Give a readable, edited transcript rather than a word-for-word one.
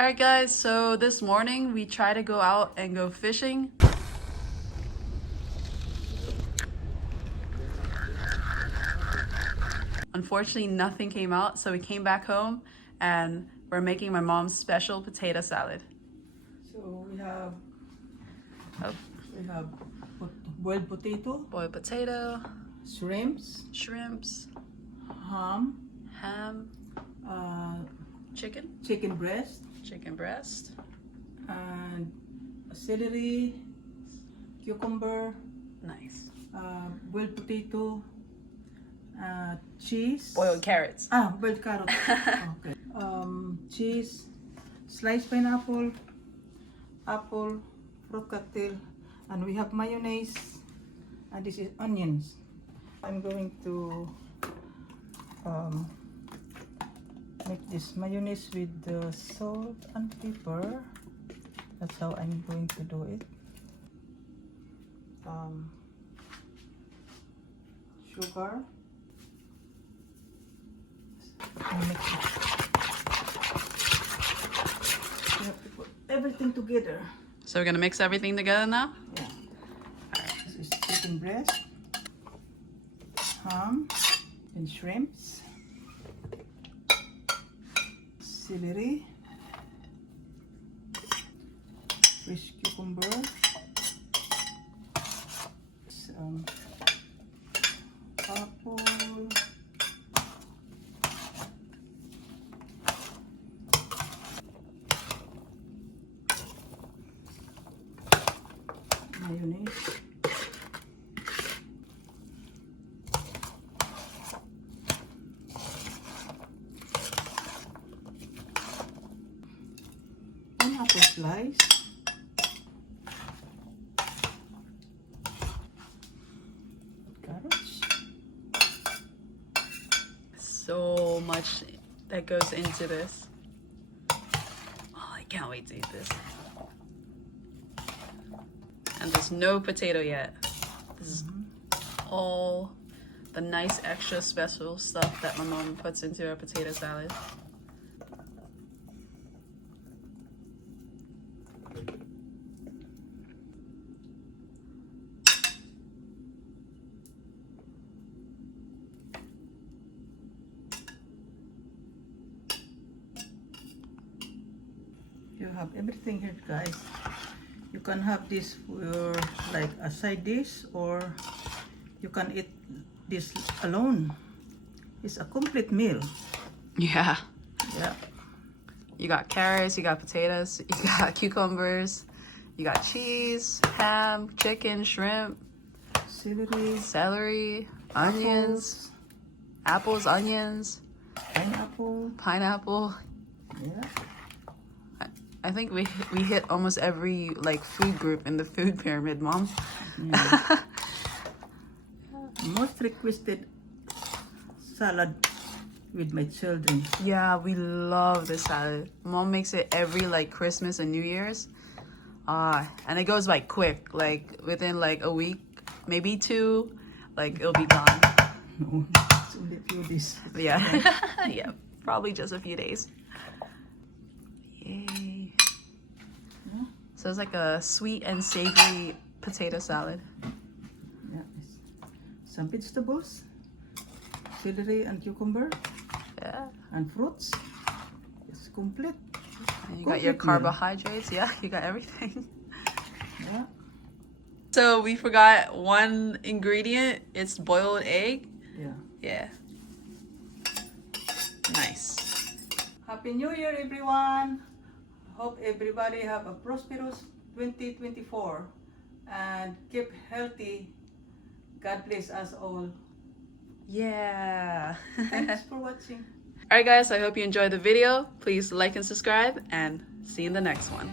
Alright guys, so this morning we tried to go out and go fishing. Unfortunately, nothing came out, so we came back home and we're making my mom's special potato salad. So we have boiled potato, shrimps, ham, chicken breast, and celery, cucumber, nice, boiled potato, cheese, boiled carrots. Boiled carrot. Okay. Cheese, sliced pineapple, apple, fruit cocktail, and we have mayonnaise, and this is onions. I'm going to make this mayonnaise with the salt and pepper. That's how I'm going to do it. Sugar. Mix it. You have to put everything together. So we're gonna mix everything together now? Yeah. This is chicken breast, ham, and shrimps, celery, fresh cucumber, some apple, mayonnaise, one apple slice, carrots. So much that goes into this. Oh, I can't wait to eat this. And there's no potato yet. This is all the nice extra special stuff that my mom puts into her potato salad. You have everything here, guys. You can have this for like a side dish, or you can eat this alone. It's a complete meal. Yeah. Yeah. You got carrots, you got potatoes, you got cucumbers, you got cheese, ham, chicken, shrimp, celery, onions, apples, onions, pineapple. Yeah. I think we hit almost every like food group in the food pyramid, Mom. Yeah. Most requested salad with my children. Yeah, we love this salad. Mom makes it every like Christmas and New Year's. And it goes like quick, like within like a week, maybe two, like it'll be gone. No, it's only a few days. Yeah. Yeah, probably just a few days. Yay. Yeah. So it's like a sweet and savory potato salad. Yeah. Some vegetables, celery and cucumber. Yeah. And fruits. It's complete. And you got your carbohydrates. Yeah, you got everything. Yeah. So we forgot one ingredient. It's boiled egg. Yeah. Yeah. Nice. Happy New Year, everyone. Hope everybody have a prosperous 2024 and keep healthy. God bless us all. Yeah. Thanks for watching. Alright guys, I hope you enjoyed the video. Please like and subscribe and see you in the next one.